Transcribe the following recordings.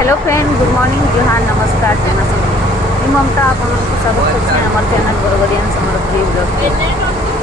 Hello friend, good morning, जुहार, नमस्कार। ममता आप स्वागत करते आम चैनल बरगरियान समर फ्री ब्लॉग।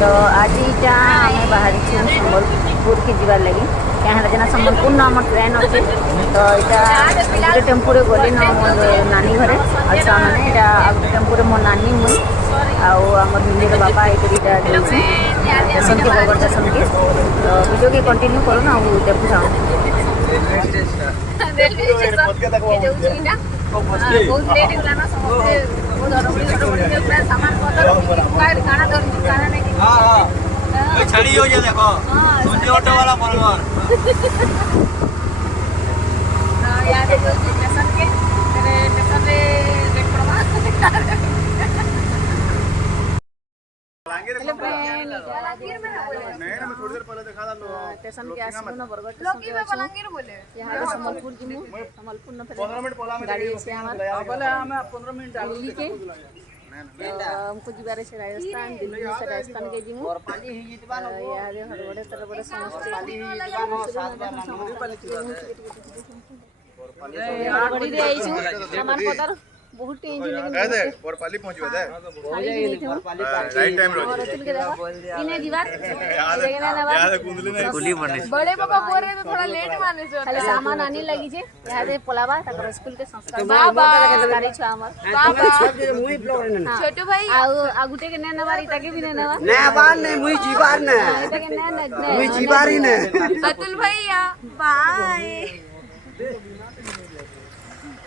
तो आज इटा आम बाहरी संबलपुर की जीवार लगी क्या जना संबलपुर न आम ट्रेन अच्छे। तो यहाँ गोटे टेम्पो गली न मोर नानी घरे अच्छा मैंने यहाँ गोटे टेम्पो मो नानी मुई आम हिंदी बापा यहाँ स्टेशन के बरगढ़ स्टेशन के। तो वीडियो के कंटिन्यू करूँ ना देखू जाऊँ बहुत लेट होला ना समझे बहुत हड़बड़ी के पूरा सामान पतर काट गाना धर गाना नहीं। हां हां छड़ी हो जे देखो सोनी ऑटो वाला बरगढ़ हां यार देखो स्टेशन के तेरे स्टेशन पे वेट करवा हेलो फ्रेंड, नहीं मैं थोड़ी देर पहले देखा था स्टेशन के आसमो ना बरगढ़ स्टेशन के बलांगीर बोले यहाँ संबलपुर जिमु संबलपुर न 15 मिनट पहला में गाड़ी से हमार पहले हमें 15 मिनट दिल्ली के हमको जीवारे से राजस्थान, दिल्ली से राजस्थान के जिमु और पानी ही जितबा न यार हर बड़े तरह बड़े समझते पानी ही जितबा न 7 बार ना बड़ी रे आई छु सामान पतर बहुत टेंशन लेकिन दे बरपाली पहुंचबे दे हो जाई बरपाली राइट टाइम रोज इने जीवार याद कुंडली नहीं कुली बने बड़े पापा बोल रहे तो थोड़ा लेट माने छो खाली सामान आने लगी छे यहाँ से पोलाबा तकर स्कूल के संस्कार बाबा गाड़ी छ हमर बाबा मुई ब्लॉग न छोटू भाई आगुटे के ने नवार इटा के भी ने नवा ने बार ने मुई जीवार ने इटा के ने मुई जीवारी ने अतुल भैया बाय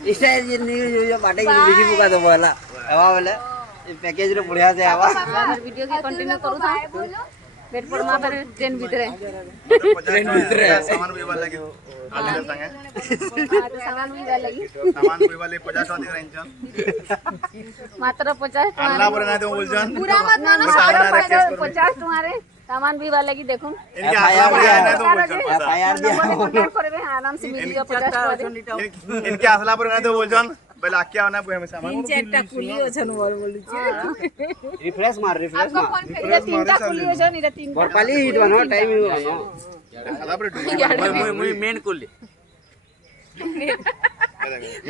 इसे ये न्यूज़ जो बाटे की बिजी बुका दो वाला हवा वाला पैकेज रो बढ़िया से हवा वीडियो के कंटिन्यू करू था वेट पर मा पर ट्रेन भीतर सामान भी वाला के आले संगे सामान भी वाला लगी सामान भी वाले 50 वाली रेंज मात्र 50 अल्लाह पर ना दो बोलजन पूरा मत ना 50 तुम्हारे सामान भी वाले की देखो इनके एफआईआर दिया करबे आराम से मिल गया 50 इनके असला पर ना दो बोलजन पहले आके आना है सामान तीन चारटा कुली ओछन बोली छे रिफ्रेश मार इधर तीनटा कुली ओछन इधर तीन बरपाली हिट बनो टाइम ही बनो असला पर मुई मेन कुली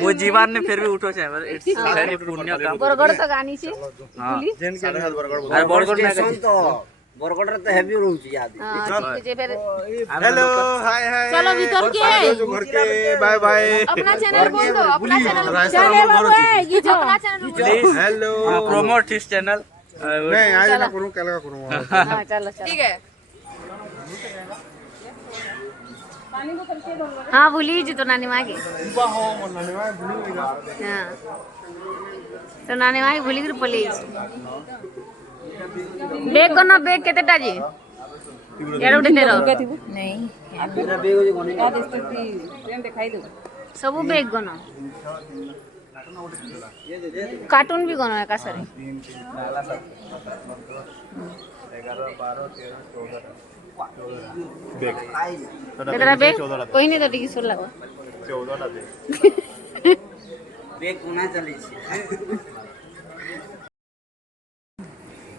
वो जीवान ने फिर भी उठो छे इट्स वेरी पुण्य काम बरगढ़ तो गानी छे कुली जेन के बरगढ़ अरे बरगढ़ में तो बरगढ़ तो हेवी रूम छी याद हेलो हाय हाय चलो भीतर के घर के बाय बाय अपना चैनल बोल दो अपना चैनल ये जो अपना channel please hello promote his channel नहीं आज ना करूं कल का करूंगा हां चलो ठीक है पानी बोतल के दो हां भूली जी तो नानी मां के हो नानी मां भूली गई हां तो नानी मां भूली कर पली बैग कोन बैग केतेटा जी यार उठे तेरो नहीं मेरा बैग जे कोनी का दिसती ट्रेन दिखाई दो सब बैग कोन कार्टून भी कोन एका सरी 11 12 13 14 बैग केतरा बैग कोई नहीं तो टिकी सोल लागो 14 टा बैग कोना चली छी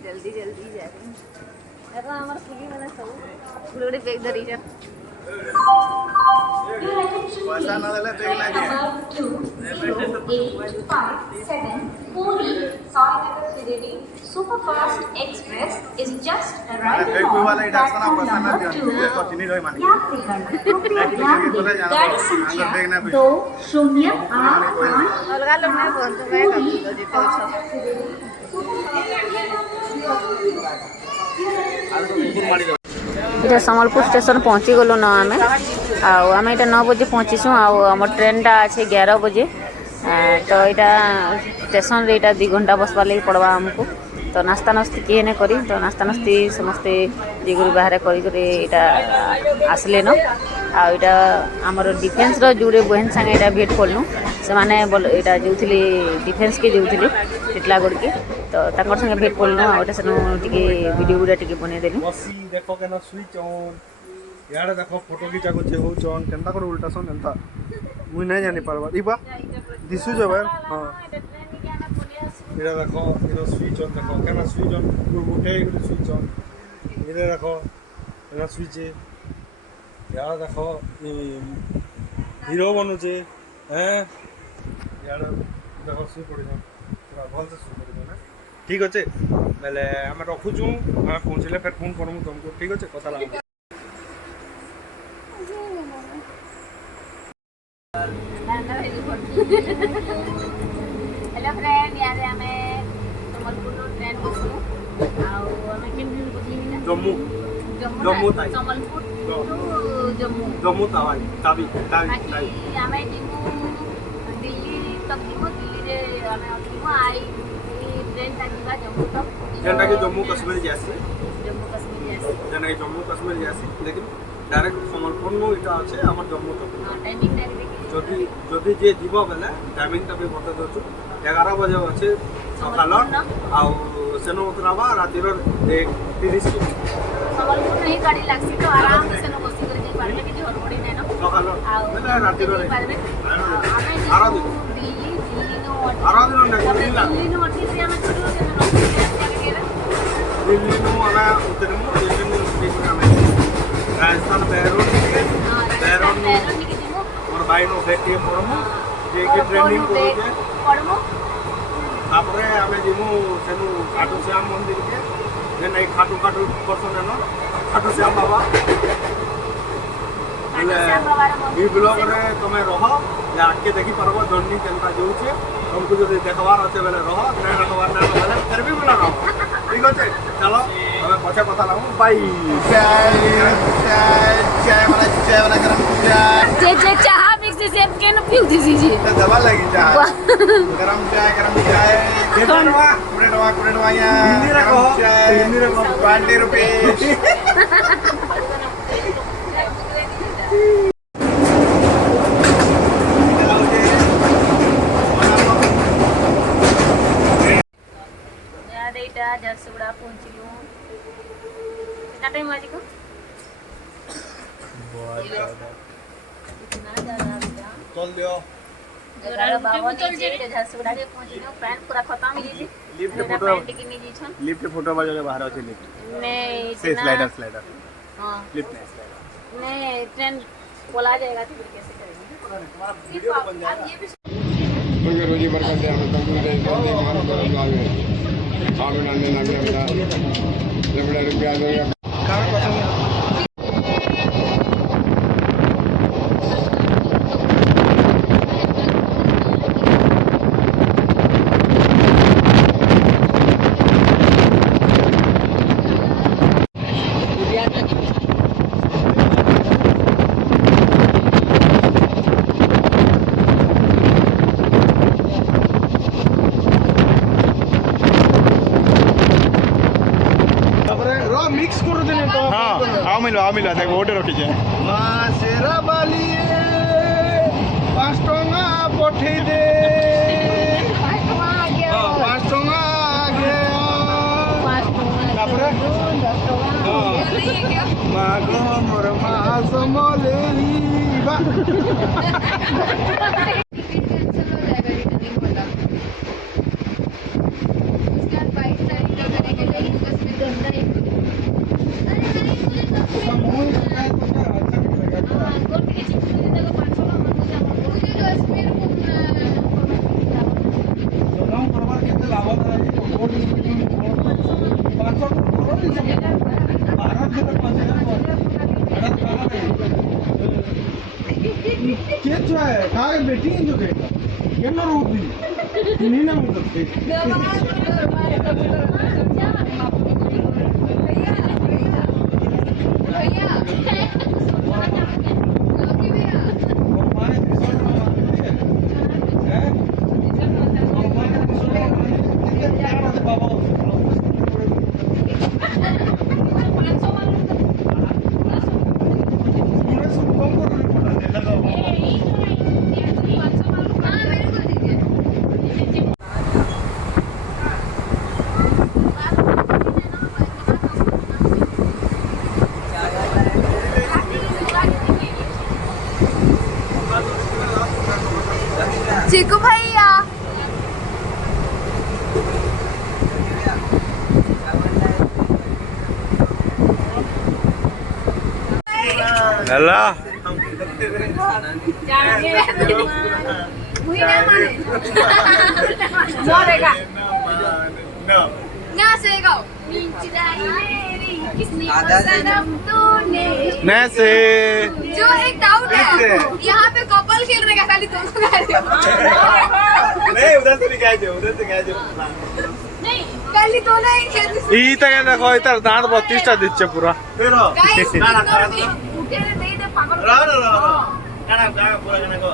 जल्दी जल्दी जा रही है हमार पुली मैंने सब पूरे बैग धरी जा पैसा ना ले बैग लागे 857 पूरी Sainagar city superfast express is just arrived bag वाला इधर ना पैसा ना दिया तो चिनी रोई मानी गाड़ी संख्या 2088 अलगा लोग नहीं बोलते मैं जीतो छ इटा संबलपुर स्टेशन पहुँची गलु न आम आम इटा 9 बजे पहुँचीसु आम ट्रेन टा अच्छे 11 बजे तो यहाँ स्टेशन रे 2 घंटा बसवा लगी पड़वा आमको। तो नास्ता नस्ती किए ने करी तो नास्ता नस्ती समस्ते दिगुरी बाहर कर आसले न आईटा आमर डिफेन्स जोड़े बहन संगे यहाँ भेट कलु से मैंने यहाँ जो डिफेन्स के जो टिटलागढ़ के तो तक संगे भेट कलु आटे से वीडियो गुड़ा टे बनईदेलु देखो केना स्विच ऑन यार देखो फोटो खींचा को हो ऑन केनता कर उल्टा सन एंता मुई नहीं जानि पारबा इबा दिसु जबे हां इधर देखो इधर स्विच ऑन देखो केना स्विच ऑन उठे इधर स्विच ऑन इधर देखो केना स्विच है यार देखो हीरो बनु छे यार देखो सुई पड़ी जाओ पूरा भल से सुई पड़ी ना ठीक अच्छे बेले आम रखुचु आम पहुँचले फिर फोन करमु तुमको ठीक अच्छे कथा लगा हेलो फ्रेंड यार आमे संबलपुर ट्रेन बसलु आउ आमे केन बसली ना जम्मू जम्मू ताई। संबलपुर टू जम्मू जम्मू तावाई ताबी ताबी बाकी आमे जिमु दिल्ली तक जिमु दिल्ली रे आमे जिमु आई ट्रेन ता जिबा जम्मू तक जेनटा कि जम्मू कश्मीर जासी जम्मू कश्मीर जासी जेना कि जम्मू कश्मीर जासी लेकिन डायरेक्ट संबलपुर नो इटा আছে আমার जम्मू तक टाइमिंग टा देखि যদি যদি যে দিব বেলে টাইমিংটা भी বতা দছু 11 बजे আছে সকাল আউ সেনো উতরাবা রাতির 1:30 संबलपुर नहीं गाड़ी लागसी तो आराम से सेनो बसी कर जे पारबे कि हड़बड़ी नै न সকাল বেলে রাতির पारबे आरा आमे दिन दिल्ली नो आरा दिन ने दिल्ली नो अठी से आमे छोटो के नो दिल्ली नो आना उतरमु दिल्ली नो स्टेशन आमे राजस्थान बेरोड बेरोड नो निके दिमु और भाई नो भेटी पड़मु जे के ट्रेनिंग करूजे पड़मु तापरे आमे जिमु सेनु खाटू श्याम मंदिर के जे नहीं खाटू खाटू पर्सन है ना खाटू श्याम बाबा ई ब्लॉग रे तमे रह या आके देखि परबो जर्नी केनता जोउछे हमको जदि देखवार আছে बेले रह ट्रेन रखवार ना बेले फिर भी बोला रह ठीक আছে चलो हमें पछे কথা लागू बाय चाय वाला गरम चाय जे चाह मिक्स से के न पीऊ दीजिए दवा लगी चाय गरम चाय कुड़े या हिंदी रे कहो 20 रुपीस झरसुगुड़ा पहुंचलू कितना टाइम आज को इतना ज्यादा चल दियो झरसुगुड़ा के पहुंचलू पैंट पूरा खत्म हो गई लिफ्ट मेरा पैंट की नहीं जी छन लिफ्ट फोटो बाजो के बाहर अछि लिफ्ट मैं से इतना स्लाइडर हां लिफ्ट नहीं स्लाइडर मैं ट्रेन बोला जाएगा तो फिर कैसे करेंगे तुम्हारा वीडियो बन जाएगा उनके रोजी बरकत दे हमें कंप्यूटर जल्दी मान करो आगे आगे नाने नाने मेरा रुपया दो या कहां पसंद मिक्स कर देने तो हां आ मिला देख ओटे रोटी जे मां सेरा बाली 5 टंगा पठे दे 5 टंगा आ गया 5 टंगा आ गया 5 टंगा तापरे 10 टंगा मां गो मोर मां समलेरी बा बेटी जो रूपी नहीं ना चिकू भैया हेलो जाने मरेगा No. ना से गाओ किसने सनम तूने नैसे जो एक डाउट है यहाँ पे कपल खेल रहे खाली दोनों गा रहे हो नहीं उधर से भी कह दो उधर से कह दो नहीं पहले दोनों ही खेलते इता के देखो इतार दांत 32टा दिच्छे पूरा फिर गाइस ना ना उठे नहीं दे पागल रहो गाना पूरा गाना को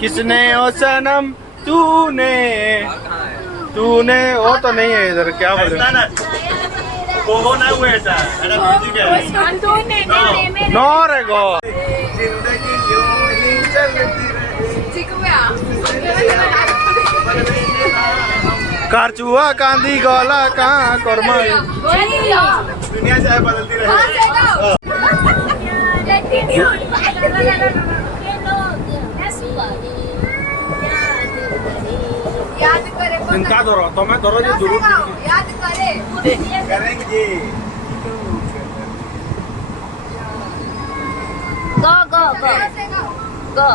किसने ओ सनम तूने तूने वो तो नहीं है इधर क्या बोले ना वो ना हुआ ऐसा अरे म्यूजिक है तूने मेरे नो रे गो जिंदगी यूं ही चलती रहे चिकुया कारचुआ कांदी गोला कहाँ कोरमा दुनिया चाहे बदलती रहे याद करे इनका दो तो मैं दो जो जरूर याद करे करेंगे गो गो गो गो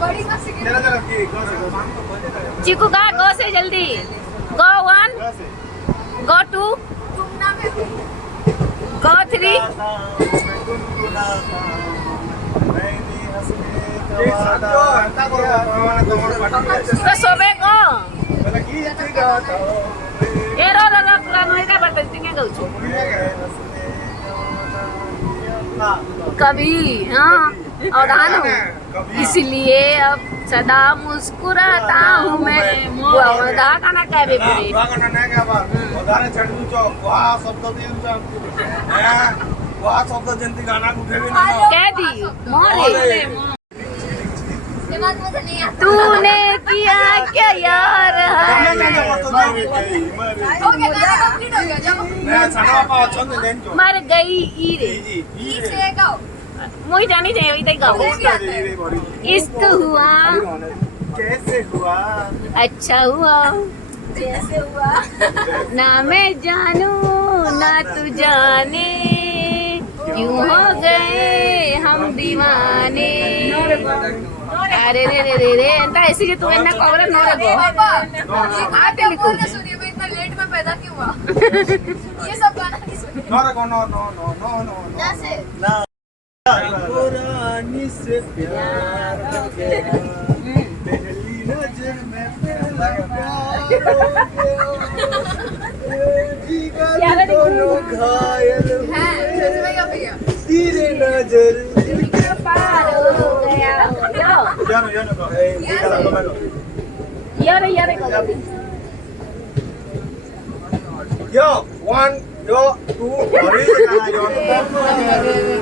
बड़ी मस्ती चलो चलो की चिकू गा गो से जल्दी गो 1 गो 2 गो 3 तो सोबे गो ए रो रो रो नो का बटती के गौ कभी हाँ अवधान हो इसलिए अब सदा मुस्कुराता हूँ मैं गा गाना कहबे करे कह दी मोरे तूने किया क्या यार मर गई ई रे मुझे जानी चाहिए इधर गाओ इश्क हुआ कैसे हुआ अच्छा हुआ कैसे हुआ ना मैं जानू ना तू जाने क्यों हो गए हम दीवाने अरे रे रे रे रे एंता ऐसी कि तू इतना कवर न रखो आते लिखो सुनिए मैं इतना लेट में पैदा क्यों हुआ ये सब गाना नहीं सुनिए नो जैसे ना पुरानी से प्यार हो गया पहली नजर में पहला प्यार हो गया जिगर दोनों घायल हैं सच में क्या भैया तेरे नजर पार हो गया जाओ जानो यार Yo, 1, 2, 2, अभी गाना जो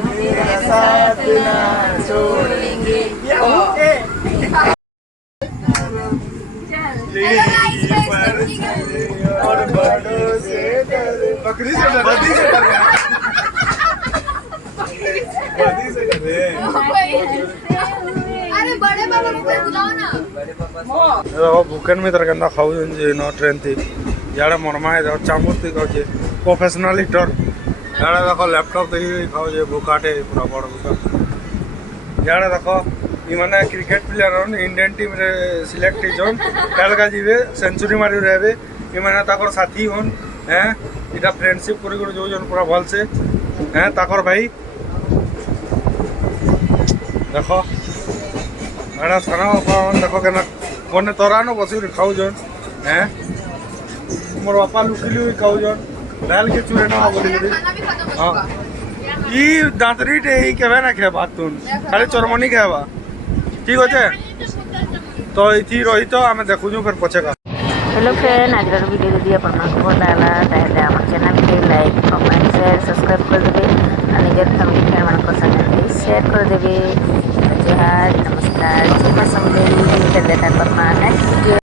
मेरा साथ ना छोड़ेंगे ओके और बड़ों से डरे बकरी से डरे बकरी से डरे अरे बड़े बाबा को बुलाओ ना भूखेन में तरह खाऊ नो ट्रेन थी यार मरमा है चामच थी खाऊ प्रोफेशनल हिटर यार देखो लैपटॉप देखिए खाऊ भूकाटे पूरा बड़ भूका यार देखो इमाने क्रिकेट प्लेयर इंडियन टीम रे सिलेक्ट होन कालका जीवे सेंचुरी मारी रहबे इमाने ताकर साथी होन हैं इटा फ्रेंडशिप करी करी जो जन पूरा भल से हैं ताकर भाई देखो मेरा खाना देखो केना कोने तोरानो बसी खाऊ जन हैं मोर बापा लुकिली खाऊ जन दाल के चूरे ना बोली खाना भी खत्म हो हाँ चुका ई दांतरी टे ई केबे ना खेबा तुन खाली चरमनी खेबा ठीक होचे तो इथी रही तो आमे देखु जो फिर पछेगा हेलो फ्रेंड आज वीडियो जदि आपको भल लागला ताहले आम चैनल के लाइक कमेंट शेयर सब्सक्राइब कर देबे और निजर फैमिली फ्रेंड मानक संगे शेयर कर देबे जय हिंद नमस्कार जय मां समलेई देखा करना नेक्स्ट वीडियो